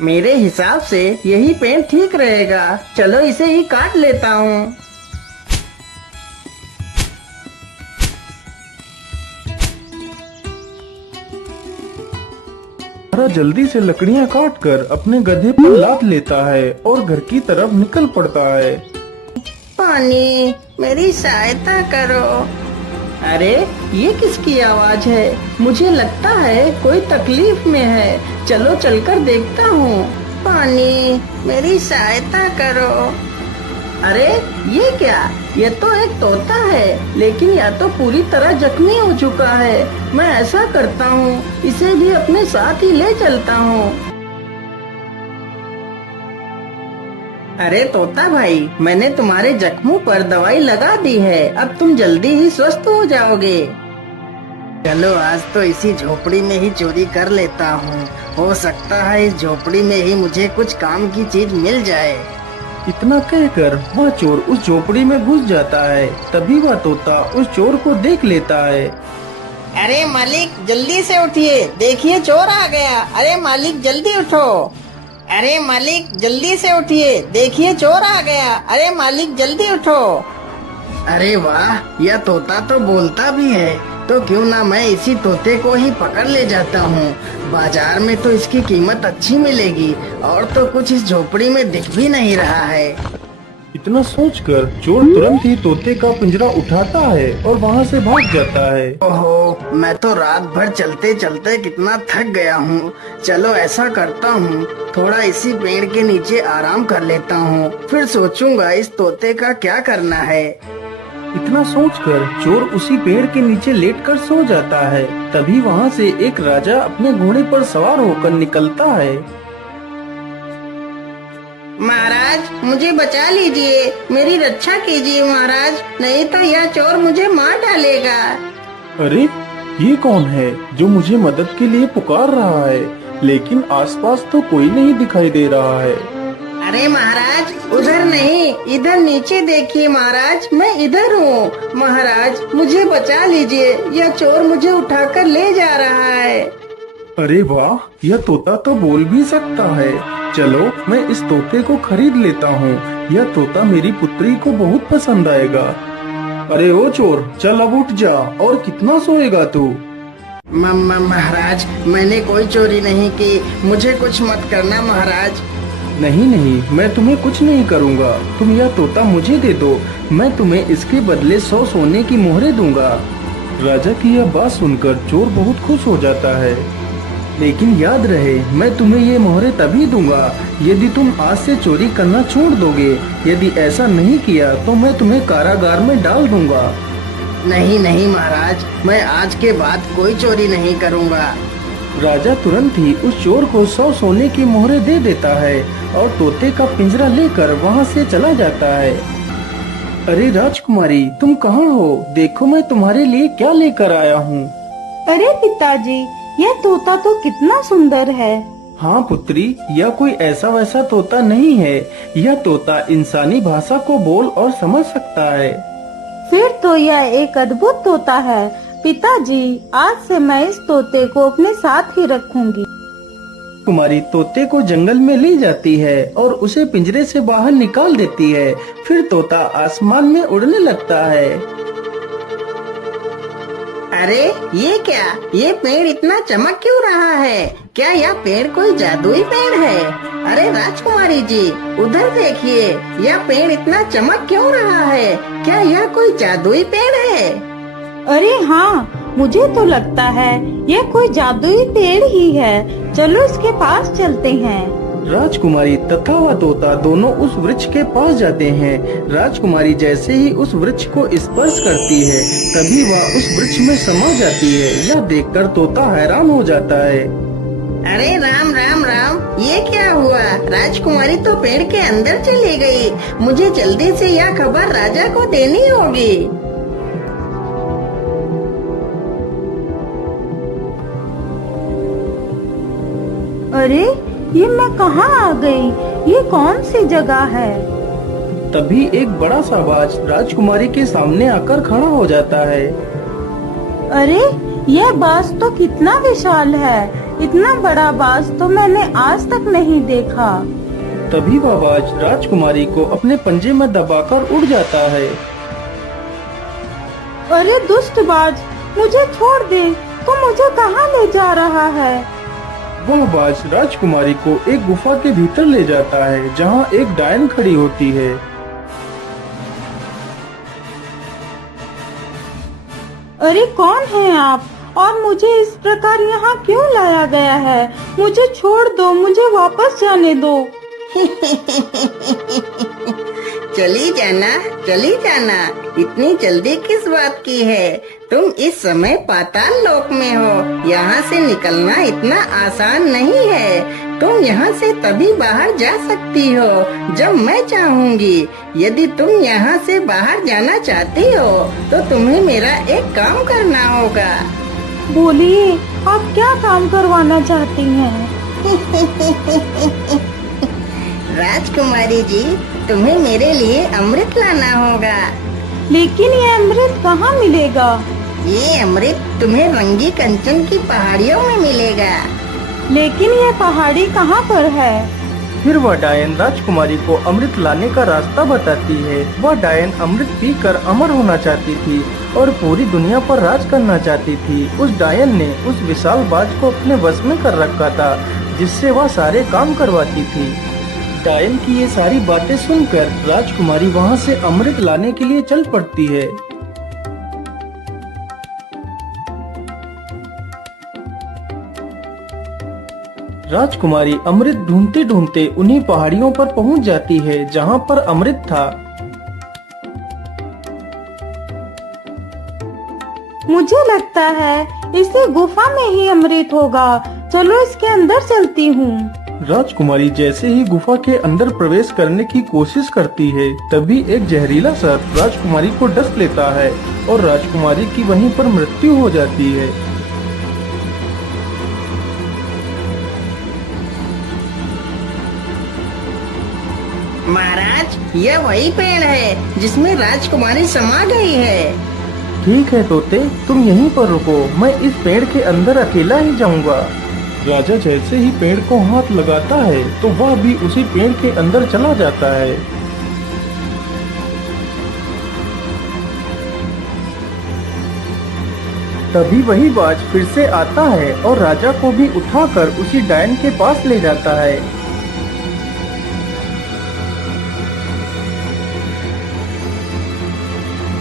मेरे हिसाब से यही पेड़ ठीक रहेगा। चलो इसे ही काट लेता हूँ। तारा जल्दी से लकड़ियां काट कर अपने गधे पर लाद लेता है और घर की तरफ निकल पड़ता है। पानी, मेरी सहायता करो। अरे ये किसकी आवाज है? मुझे लगता है कोई तकलीफ में है। चलो चलकर देखता हूँ। पानी, मेरी सहायता करो। अरे ये क्या? ये तो एक तोता है, लेकिन यह तो पूरी तरह जख्मी हो चुका है। मैं ऐसा करता हूँ, इसे भी अपने साथ ही ले चलता हूँ। अरे तोता भाई, मैंने तुम्हारे जख्मों पर दवाई लगा दी है। अब तुम जल्दी ही स्वस्थ हो जाओगे। चलो आज तो इसी झोपड़ी में ही चोरी कर लेता हूँ। हो सकता है इस झोपड़ी में ही मुझे कुछ काम की चीज मिल जाए। इतना कहकर वह चोर उस झोपड़ी में घुस जाता है। तभी वह तोता उस चोर को देख लेता है। अरे मालिक जल्दी से उठिए, देखिए चोर आ गया। अरे मालिक जल्दी उठो। अरे मालिक जल्दी से उठिए, देखिए चोर आ गया। अरे मालिक जल्दी उठो। अरे वाह, यह तोता तो बोलता भी है। तो क्यों ना मैं इसी तोते को ही पकड़ ले जाता हूँ। बाजार में तो इसकी कीमत अच्छी मिलेगी और तो कुछ इस झोपड़ी में दिख भी नहीं रहा है। इतना सोचकर चोर तुरंत ही तोते का पिंजरा उठाता है और वहाँ से भाग जाता है। ओहो, मैं तो रात भर चलते चलते कितना थक गया हूँ। चलो ऐसा करता हूँ, थोड़ा इसी पेड़ के नीचे आराम कर लेता हूँ, फिर सोचूंगा इस तोते का क्या करना है। इतना सोचकर चोर उसी पेड़ के नीचे लेटकर सो जाता है। तभी वहाँ से एक राजा अपने घोड़े पर सवार होकर निकलता है। महाराज मुझे बचा लीजिए, मेरी रक्षा कीजिए महाराज, नहीं तो यह चोर मुझे मार डालेगा। अरे ये कौन है जो मुझे मदद के लिए पुकार रहा है? लेकिन आसपास तो कोई नहीं दिखाई दे रहा है। अरे महाराज उधर नहीं, इधर नीचे देखिए महाराज, मैं इधर हूँ। महाराज मुझे बचा लीजिए, यह चोर मुझे उठाकर ले जा रहा है। अरे वाह, यह तोता तो बोल भी सकता है। चलो मैं इस तोते को खरीद लेता हूँ। यह तोता मेरी पुत्री को बहुत पसंद आएगा। अरे ओ चोर, चल अब उठ जा। और कितना सोएगा तू? महाराज मैंने कोई चोरी नहीं की, मुझे कुछ मत करना महाराज। नहीं नहीं, मैं तुम्हें कुछ नहीं करूँगा। तुम यह तोता मुझे दे दो, मैं तुम्हें इसके बदले 100 सोने की मोहरें दूंगा। राजा की यह बात सुनकर चोर बहुत खुश हो जाता है। लेकिन याद रहे, मैं तुम्हें ये मोहरें तभी दूंगा यदि तुम आज से चोरी करना छोड़ दोगे। यदि ऐसा नहीं किया तो मैं तुम्हें कारागार में डाल दूंगा। नहीं नहीं महाराज, मैं आज के बाद कोई चोरी नहीं करूंगा। राजा तुरंत ही उस चोर को 100 सोने की मोहरें दे देता है और तोते का पिंजरा लेकर वहाँ से चला जाता है। अरे राजकुमारी, तुम कहाँ हो? देखो मैं तुम्हारे लिए क्या लेकर आया हूँ। अरे पिताजी, यह तोता तो कितना सुंदर है। हाँ पुत्री, यह कोई ऐसा वैसा तोता नहीं है। यह तोता इंसानी भाषा को बोल और समझ सकता है। फिर तो यह एक अद्भुत तोता है। पिताजी, आज से मैं इस तोते को अपने साथ ही रखूंगी। कुमारी तोते को जंगल में ले जाती है और उसे पिंजरे से बाहर निकाल देती है। फिर तोता आसमान में उड़ने लगता है। अरे ये क्या? ये पेड़ इतना चमक क्यों रहा है? क्या यह पेड़ कोई जादुई पेड़ है? अरे राजकुमारी जी उधर देखिए, यह पेड़ इतना चमक क्यों रहा है? क्या यह कोई जादुई पेड़ है? अरे हाँ, मुझे तो लगता है यह कोई जादुई पेड़ ही है। चलो इसके पास चलते हैं। राजकुमारी तथा वह तोता दोनों उस वृक्ष के पास जाते हैं। राजकुमारी जैसे ही उस वृक्ष को स्पर्श करती है, तभी वह उस वृक्ष में समा जाती है। यह देखकर तोता हैरान हो जाता है। अरे राम राम राम, ये क्या हुआ? राजकुमारी तो पेड़ के अंदर चली गई। मुझे जल्दी से यह खबर राजा को देनी होगी। अरे ये मैं कहाँ आ गई? ये कौन सी जगह है? तभी एक बड़ा सा बाज राजकुमारी के सामने आकर खड़ा हो जाता है। अरे यह बाज तो कितना विशाल है, इतना बड़ा बाज तो मैंने आज तक नहीं देखा। तभी वह बाज राजकुमारी को अपने पंजे में दबाकर उड़ जाता है। अरे दुष्ट बाज, मुझे छोड़ दे, तू मुझे कहाँ ले जा रहा है? वह बाज राजकुमारी को एक गुफा के भीतर ले जाता है जहाँ एक डायन खड़ी होती है। अरे कौन है आप और मुझे इस प्रकार यहाँ क्यों लाया गया है? मुझे छोड़ दो, मुझे वापस जाने दो। चली जाना, इतनी जल्दी किस बात की है? तुम इस समय पाताल लोक में हो, यहाँ से निकलना इतना आसान नहीं है। तुम यहाँ से तभी बाहर जा सकती हो जब मैं चाहूँगी। यदि तुम यहाँ से बाहर जाना चाहती हो तो तुम्हें मेरा एक काम करना होगा। बोलिए, आप क्या काम करवाना चाहती हैं? राजकुमारी जी, तुम्हें मेरे लिए अमृत लाना होगा। लेकिन ये अमृत कहाँ मिलेगा? ये अमृत तुम्हें रंगी कंचन की पहाड़ियों में मिलेगा। लेकिन ये पहाड़ी कहाँ पर है? फिर वह डायन राजकुमारी को अमृत लाने का रास्ता बताती है। वह डायन अमृत पीकर अमर होना चाहती थी और पूरी दुनिया पर राज करना चाहती थी। उस डायन ने उस विशाल बाज को अपने वश में कर रखा था, जिससे वह सारे काम करवाती थी। डायन की ये सारी बातें सुनकर राजकुमारी वहाँ से अमृत लाने के लिए चल पड़ती है। राजकुमारी अमृत ढूंढते ढूंढते उन्हीं पहाड़ियों पर पहुंच जाती है जहां पर अमृत था। मुझे लगता है इसी गुफा में ही अमृत होगा। चलो इसके अंदर चलती हूँ। राजकुमारी जैसे ही गुफा के अंदर प्रवेश करने की कोशिश करती है, तभी एक जहरीला सर्प राजकुमारी को डस लेता है और राजकुमारी की वहीं पर मृत्यु हो जाती है। महाराज, यह वही पेड़ है जिसमें राजकुमारी समा गई है। ठीक है तोते, तुम यहीं पर रुको, मैं इस पेड़ के अंदर अकेला ही जाऊंगा। राजा जैसे ही पेड़ को हाथ लगाता है तो वह भी उसी पेड़ के अंदर चला जाता है। तभी वही बाज फिर से आता है और राजा को भी उठाकर उसी डायन के पास ले जाता है।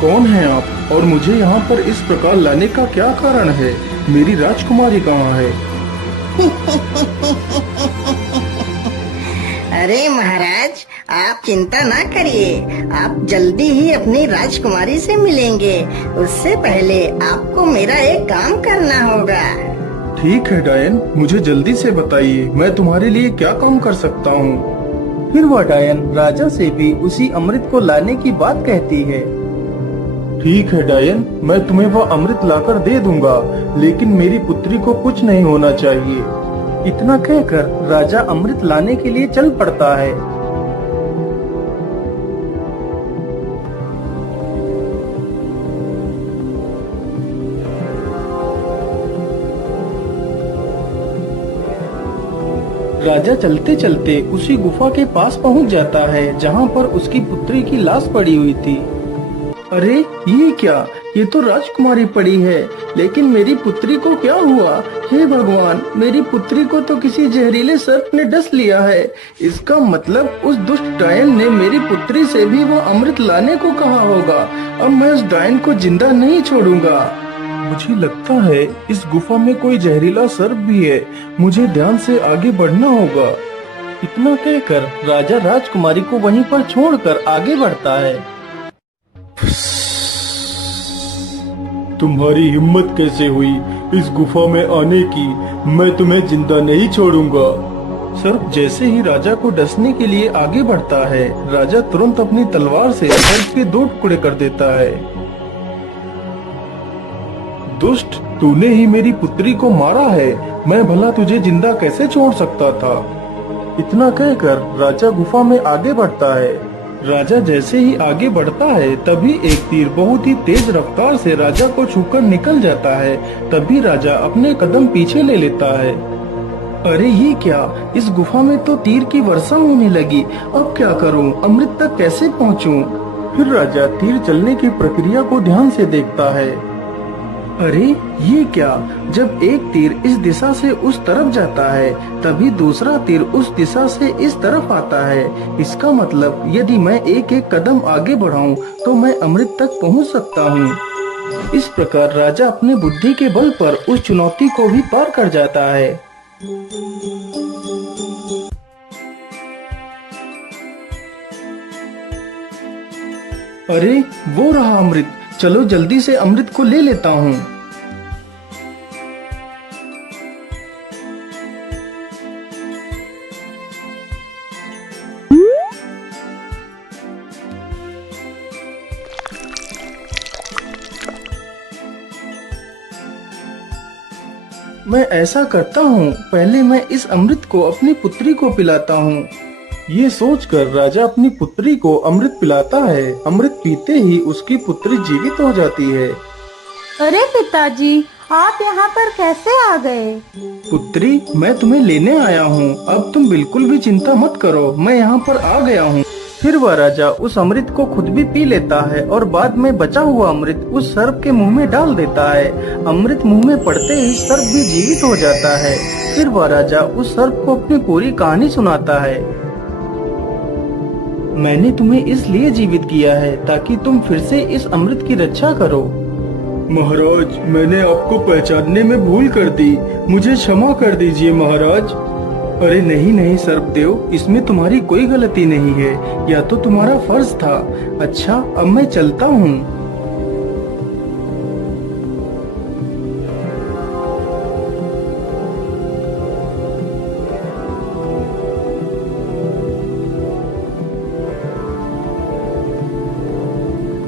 कौन है आप और मुझे यहाँ पर इस प्रकार लाने का क्या कारण है? मेरी राजकुमारी कहाँ है? अरे महाराज, आप चिंता ना करिए, आप जल्दी ही अपनी राजकुमारी से मिलेंगे। उससे पहले आपको मेरा एक काम करना होगा। ठीक है डायन, मुझे जल्दी से बताइए, मैं तुम्हारे लिए क्या काम कर सकता हूँ। फिर वह डायन राजा से भी उसी अमृत को लाने की बात कहती है। ठीक है डायन, मैं तुम्हें वह अमृत लाकर दे दूंगा, लेकिन मेरी पुत्री को कुछ नहीं होना चाहिए। इतना कहकर राजा अमृत लाने के लिए चल पड़ता है। राजा चलते चलते उसी गुफा के पास पहुंच जाता है जहां पर उसकी पुत्री की लाश पड़ी हुई थी। अरे ये क्या, ये तो राजकुमारी पड़ी है, लेकिन मेरी पुत्री को क्या हुआ? हे भगवान, मेरी पुत्री को तो किसी जहरीले सर्प ने डस लिया है। इसका मतलब उस दुष्ट डायन ने मेरी पुत्री से भी वो अमृत लाने को कहा होगा। अब मैं उस डायन को जिंदा नहीं छोड़ूंगा। मुझे लगता है इस गुफा में कोई जहरीला सर्प भी है, मुझे ध्यान से आगे बढ़ना होगा। इतना कहकर राजा राजकुमारी को वहीं पर छोड़कर आगे बढ़ता है। तुम्हारी हिम्मत कैसे हुई इस गुफा में आने की? मैं तुम्हें जिंदा नहीं छोड़ूंगा। सर्प जैसे ही राजा को डसने के लिए आगे बढ़ता है, राजा तुरंत अपनी तलवार से सर्प के 2 टुकड़े कर देता है। दुष्ट, तूने ही मेरी पुत्री को मारा है, मैं भला तुझे जिंदा कैसे छोड़ सकता था? इतना कहकर राजा गुफा में आगे बढ़ता है। राजा जैसे ही आगे बढ़ता है तभी एक तीर बहुत ही तेज रफ्तार से राजा को छूकर निकल जाता है। तभी राजा अपने कदम पीछे ले लेता है। अरे ये क्या, इस गुफा में तो तीर की वर्षा होने लगी। अब क्या करूं, अमृत तक कैसे पहुंचूं? फिर राजा तीर चलने की प्रक्रिया को ध्यान से देखता है। अरे ये क्या, जब एक तीर इस दिशा से उस तरफ जाता है तभी दूसरा तीर उस दिशा से इस तरफ आता है। इसका मतलब यदि मैं एक एक कदम आगे बढ़ाऊं तो मैं अमृत तक पहुंच सकता हूं। इस प्रकार राजा अपने बुद्धि के बल पर उस चुनौती को भी पार कर जाता है। अरे वो रहा अमृत, चलो जल्दी से अमृत को ले लेता हूँ। मैं ऐसा करता हूँ, पहले मैं इस अमृत को अपनी पुत्री को पिलाता हूँ। ये सोचकर राजा अपनी पुत्री को अमृत पिलाता है। अमृत पीते ही उसकी पुत्री जीवित हो जाती है। अरे पिताजी, आप यहाँ पर कैसे आ गए? पुत्री, मैं तुम्हें लेने आया हूँ। अब तुम बिल्कुल भी चिंता मत करो, मैं यहाँ पर आ गया हूँ। फिर वह राजा उस अमृत को खुद भी पी लेता है और बाद में बचा हुआ अमृत उस सर्प के मुंह में डाल देता है। अमृत मुंह में पड़ते ही सर्प भी जीवित हो जाता है। फिर वह राजा उस सर्प को अपनी पूरी कहानी सुनाता है। मैंने तुम्हें इसलिए जीवित किया है ताकि तुम फिर से इस अमृत की रक्षा करो। महाराज, मैंने आपको पहचानने में भूल कर दी, मुझे क्षमा कर दीजिए महाराज। अरे नहीं नहीं सर्पदेव, इसमें तुम्हारी कोई गलती नहीं है, या तो तुम्हारा फर्ज था। अच्छा, अब मैं चलता हूँ।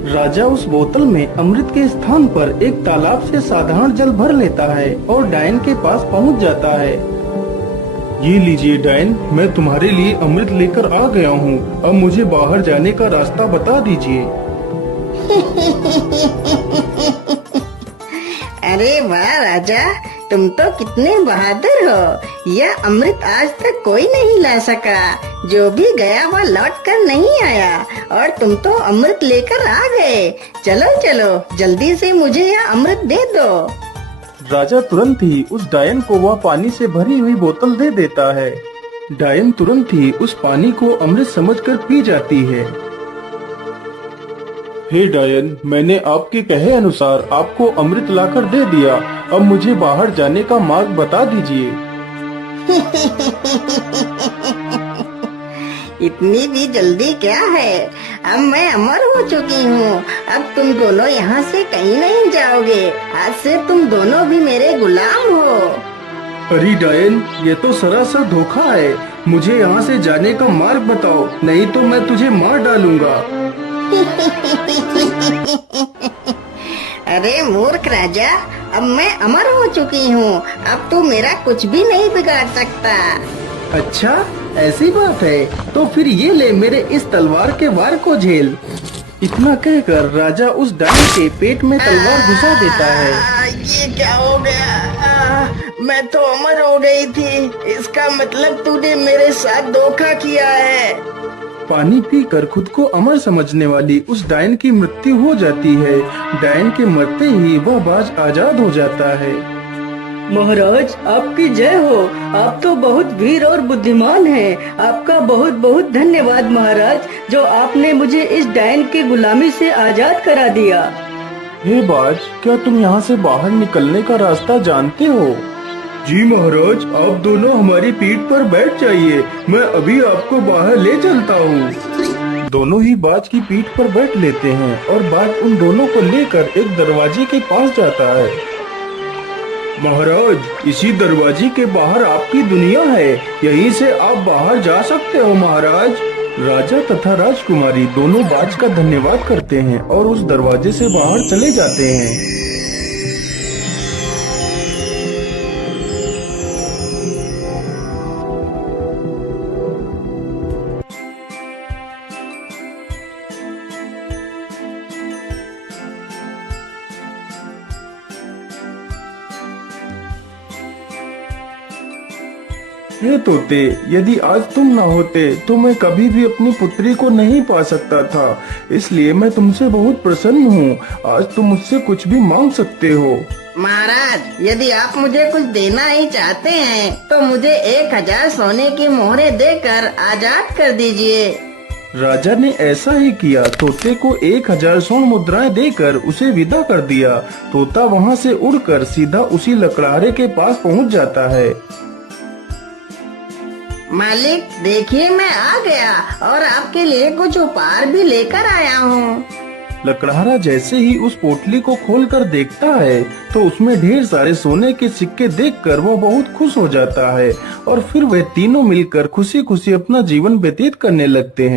राजा उस बोतल में अमृत के स्थान पर एक तालाब से साधारण जल भर लेता है और डायन के पास पहुंच जाता है। ये लीजिए डायन, मैं तुम्हारे लिए अमृत लेकर आ गया हूँ। अब मुझे बाहर जाने का रास्ता बता दीजिए। अरे वाह राजा, तुम तो कितने बहादुर हो। यह अमृत आज तक कोई नहीं ला सका। जो भी गया वह लौट कर नहीं आया और तुम तो अमृत लेकर आ गए। चलो चलो, जल्दी से मुझे यह अमृत दे दो। राजा तुरंत ही उस डायन को वह पानी से भरी हुई बोतल दे देता है। डायन तुरंत ही उस पानी को अमृत समझकर पी जाती है। हे डायन, मैंने आपके कहे अनुसार आपको अमृत लाकर दे दिया। अब मुझे बाहर जाने का मार्ग बता दीजिए। इतनी भी जल्दी क्या है, अब मैं अमर हो चुकी हूँ। अब तुम दोनों यहाँ से कहीं नहीं जाओगे। आज से तुम दोनों भी मेरे गुलाम हो। अरे डायन, ये तो सरासर धोखा है। मुझे यहाँ से जाने का मार्ग बताओ, नहीं तो मैं तुझे मार डालूंगा। अरे मूर्ख राजा, अब मैं अमर हो चुकी हूँ। अब तू मेरा कुछ भी नहीं बिगाड़ सकता। अच्छा, ऐसी बात है, तो फिर ये ले मेरे इस तलवार के वार को झेल। इतना कहकर राजा उस डायन के पेट में तलवार घुसा देता है। ये क्या हो गया? मैं तो अमर हो गई थी। इसका मतलब तूने मेरे साथ धोखा किया है। पानी पीकर खुद को अमर समझने वाली उस डायन की मृत्यु हो जाती है। डायन के मरते ही वह बाज आजाद हो जाता है। महाराज, आपकी जय हो। आप तो बहुत वीर और बुद्धिमान हैं। आपका बहुत बहुत धन्यवाद महाराज, जो आपने मुझे इस डायन की गुलामी से आजाद करा दिया। हे बाज, क्या तुम यहाँ से बाहर निकलने का रास्ता जानते हो? जी महाराज, आप दोनों हमारी पीठ पर बैठ जाइए, मैं अभी आपको बाहर ले चलता हूँ। दोनों ही बाज की पीठ पर बैठ लेते हैं और बाज उन दोनों को लेकर एक दरवाजे के पास जाता है। महाराज, इसी दरवाजे के बाहर आपकी दुनिया है, यहीं से आप बाहर जा सकते हो महाराज। राजा तथा राजकुमारी दोनों बाज का धन्यवाद करते हैं और उस दरवाजे से बाहर चले जाते हैं। हे तोते, यदि आज तुम ना होते तो मैं कभी भी अपनी पुत्री को नहीं पा सकता था। इसलिए मैं तुमसे बहुत प्रसन्न हूँ। आज तुम मुझसे कुछ भी मांग सकते हो। महाराज, यदि आप मुझे कुछ देना ही चाहते हैं तो मुझे 1000 सोने की मोहरें देकर आजाद कर दीजिए। राजा ने ऐसा ही किया। तोते को 1000 स्वर्ण मुद्राएं देकर उसे विदा कर दिया। तोता वहाँ से उड़कर सीधा उसी लकड़हारे के पास पहुँच जाता है। मालिक, देखिए मैं आ गया और आपके लिए कुछ उपहार भी लेकर आया हूँ। लकड़हारा जैसे ही उस पोटली को खोलकर देखता है तो उसमें ढेर सारे सोने के सिक्के देखकर वो बहुत खुश हो जाता है और फिर वे तीनों मिलकर खुशी खुशी अपना जीवन व्यतीत करने लगते हैं।